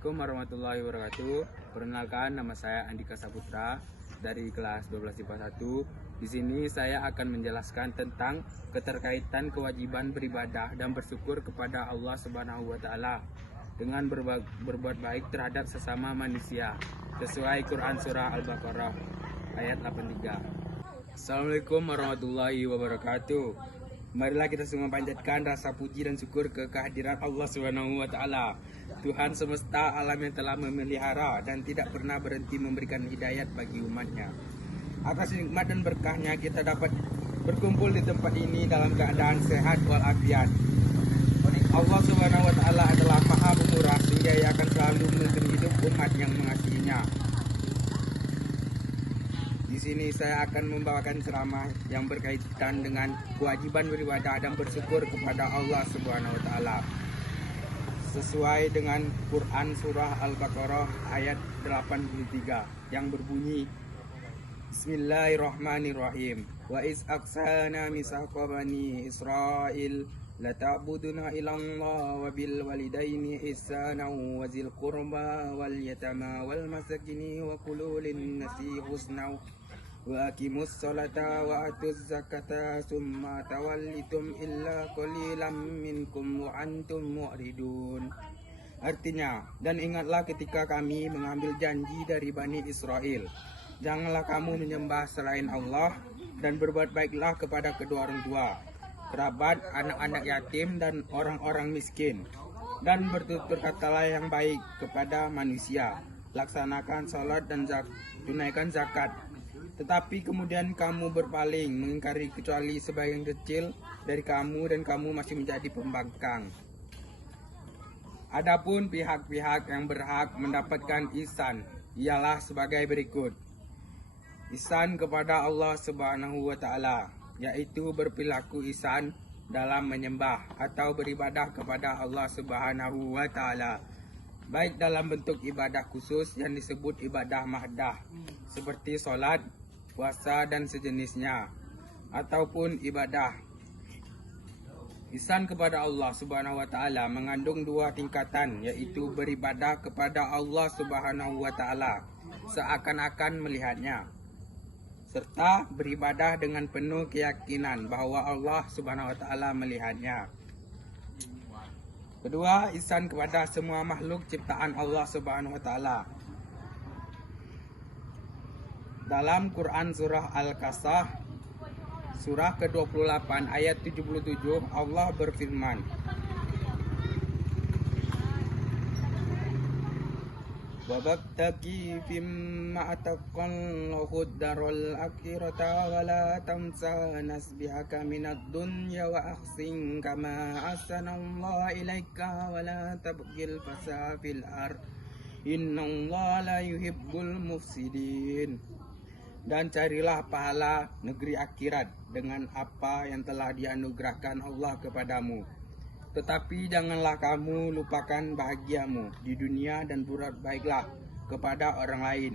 Assalamualaikum warahmatullahi wabarakatuh. Perkenalkan, nama saya Andika Saputra dari kelas 12 IPA 1. Di sini saya akan menjelaskan tentang keterkaitan kewajiban beribadah dan bersyukur kepada Allah Subhanahu wa taala dengan berbuat baik terhadap sesama manusia sesuai Quran surah Al-Baqarah ayat 83. Assalamualaikum warahmatullahi wabarakatuh. Marilah kita semua panjatkan rasa puji dan syukur ke kehadiran Allah Subhanahu wa taala, Tuhan semesta alam yang telah memelihara dan tidak pernah berhenti memberikan hidayat bagi umatnya. Atas nikmat dan berkahnya kita dapat berkumpul di tempat ini dalam keadaan sehat walafiat. Allah Subhanahu wa taala adalah Maha Pemurah sehingga Ia akan selalu menuntun hidup umat yang mengasihinya. Di sini saya akan membawakan ceramah yang berkaitan dengan kewajiban beribadah dan bersyukur kepada Allah Subhanahu wa taala. Sesuai dengan Quran surah Al-Baqarah ayat 83 yang berbunyi, Bismillahirrahmanirrahim. Wa iz aqsana misaqqa bani Israil la ta'buduna illallah wa bil walidaini ihsana wa zil qurba wal yatama wal masakini wa qulu lin nasi husna wa aqimus salata wa atuz zakata summa tawallitum illa qalilan minkum wa antum mu'ridun. Artinya, dan ingatlah ketika kami mengambil janji dari Bani Israel, janganlah kamu menyembah selain Allah dan berbuat baiklah kepada kedua orang tua, kerabat, anak-anak yatim dan orang-orang miskin, dan bertutur katalah yang baik kepada manusia, laksanakan salat dan tunaikan zakat. Tetapi kemudian kamu berpaling, mengingkari kecuali sebagian kecil dari kamu dan kamu masih menjadi pembangkang. Adapun pihak-pihak yang berhak mendapatkan ihsan ialah sebagai berikut. Ihsan kepada Allah Subhanahu wa taala, yaitu berperilaku ihsan dalam menyembah atau beribadah kepada Allah Subhanahu wa taala, baik dalam bentuk ibadah khusus yang disebut ibadah mahdah seperti salat, puasa dan sejenisnya, ataupun ibadah. Ihsan kepada Allah Subhanahu wa taala mengandung dua tingkatan, yaitu beribadah kepada Allah Subhanahu wa taala seakan-akan melihatnya, serta beribadah dengan penuh keyakinan bahwa Allah Subhanahu wa taala melihatnya. Kedua, ihsan kepada semua makhluk ciptaan Allah Subhanahu wa taala. Dalam Quran surah Al-Kahf surah ke-28 ayat 77 Allah berfirman, Wabtaghi fimma ataqallahu darul akhirata wa la tansa nasbihaka minad dunya wa ahsin kama ahsanallahu ilaika wa la tabghil fasada fil ard innallaha la yuhibbul mufsidin. Dan carilah pahala negeri akhirat dengan apa yang telah dianugerahkan Allah kepadamu. Tetapi janganlah kamu lupakan bahagiamu di dunia dan berbuat baiklah kepada orang lain,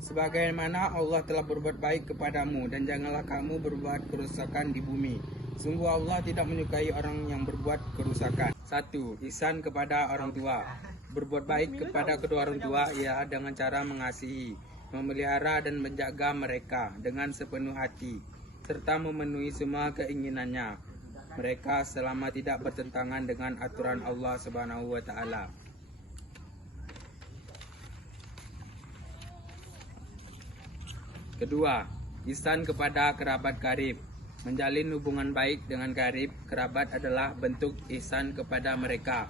sebagaimana Allah telah berbuat baik kepadamu, dan janganlah kamu berbuat kerusakan di bumi. Sungguh Allah tidak menyukai orang yang berbuat kerusakan. 1. Ihsan kepada orang tua. Berbuat baik kepada kedua orang tua ialah dengan cara mengasihi, memelihara dan menjaga mereka dengan sepenuh hati, serta memenuhi semua keinginannya mereka selama tidak bertentangan dengan aturan Allah Subhanahu wa taala. Kedua, ihsan kepada kerabat karib. Menjalin hubungan baik dengan karib kerabat adalah bentuk ihsan kepada mereka.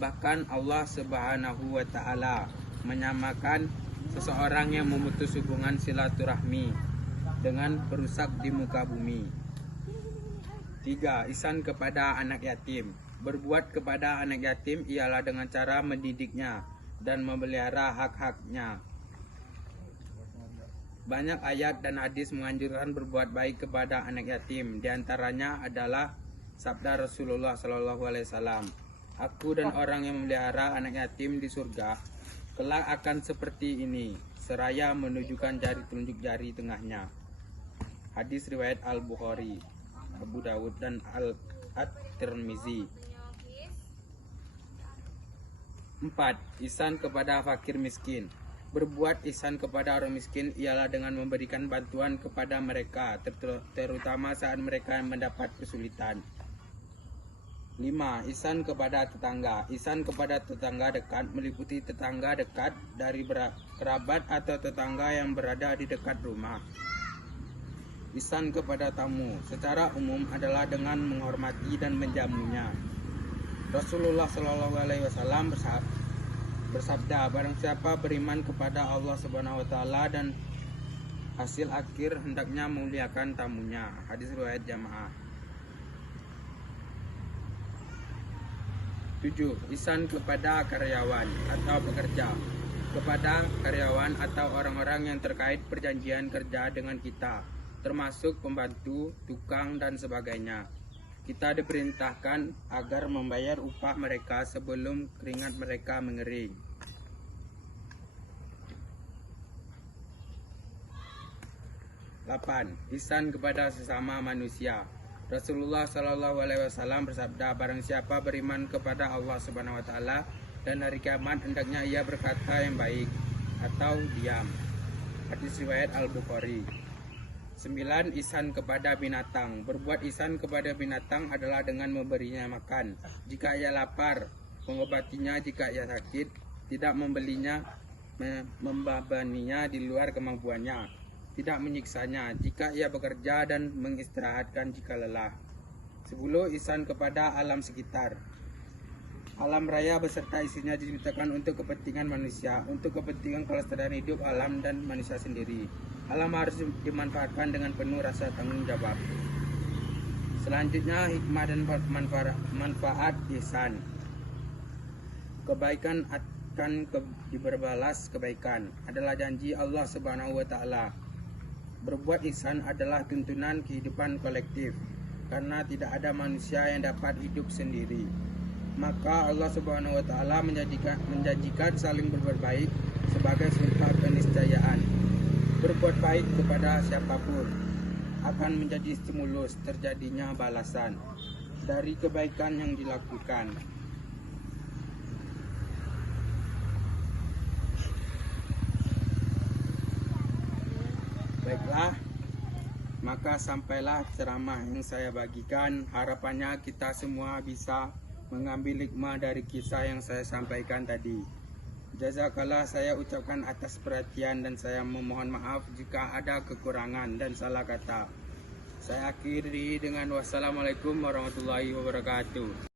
Bahkan Allah Subhanahu wa taala menyamakan seseorang yang memutus hubungan silaturahmi dengan perusak di muka bumi. 3. Ihsan kepada anak yatim. Berbuat kepada anak yatim ialah dengan cara mendidiknya dan memelihara hak-haknya. Banyak ayat dan hadis menganjurkan berbuat baik kepada anak yatim. Di antaranya adalah sabda Rasulullah SAW, Aku dan orang yang memelihara anak yatim di surga kelak akan seperti ini, seraya menunjukkan jari telunjuk jari tengahnya. Hadis riwayat Al-Bukhari, Abu Dawud dan At-Tirmizi. 4. Ihsan kepada fakir miskin. Berbuat ihsan kepada orang miskin ialah dengan memberikan bantuan kepada mereka, terutama saat mereka mendapat kesulitan. 5. Ihsan kepada tetangga. Ihsan kepada tetangga dekat meliputi tetangga dekat dari kerabat atau tetangga yang berada di dekat rumah. Ihsan kepada tamu secara umum adalah dengan menghormati dan menjamunya. Rasulullah SAW bersabda, barang siapa beriman kepada Allah Subhanahu wa taala dan hasil akhir hendaknya memuliakan tamunya. Hadis riwayat Jamaah. 7. Ihsan kepada karyawan atau pekerja. Kepada karyawan atau orang-orang yang terkait perjanjian kerja dengan kita, termasuk pembantu, tukang, dan sebagainya. Kita diperintahkan agar membayar upah mereka sebelum keringat mereka mengering. 8. Ihsan kepada sesama manusia. Rasulullah SAW bersabda, barang siapa beriman kepada Allah Subhanahu wa taala dan hari kiamat, hendaknya ia berkata yang baik atau diam. Hadis riwayat Al-Bukhari. 9. Ihsan kepada binatang. Berbuat ihsan kepada binatang adalah dengan memberinya makan jika ia lapar, mengobatinya jika ia sakit, tidak membelinya, membebaninya di luar kemampuannya, tidak menyiksanya jika ia bekerja, dan mengistirahatkan jika lelah. 10. Ihsan kepada alam sekitar. Alam raya beserta isinya diciptakan untuk kepentingan manusia, untuk kepentingan kelestarian hidup alam dan manusia sendiri. Alam harus dimanfaatkan dengan penuh rasa tanggung jawab. Selanjutnya, hikmah dan manfaat ihsan. Kebaikan akan diberbalas kebaikan adalah janji Allah Subhanahu wa taala. Berbuat ihsan adalah tuntunan kehidupan kolektif, karena tidak ada manusia yang dapat hidup sendiri. Maka Allah Subhanahu wa taala menjanjikan saling berbuat baik sebagai sumpah keniscayaan. Berbuat baik kepada siapapun akan menjadi stimulus terjadinya balasan dari kebaikan yang dilakukan. Baiklah, maka sampailah ceramah yang saya bagikan. Harapannya kita semua bisa mengambil hikmah dari kisah yang saya sampaikan tadi. Jazakallah saya ucapkan atas perhatian, dan saya memohon maaf jika ada kekurangan dan salah kata. Saya akhiri dengan wassalamualaikum warahmatullahi wabarakatuh.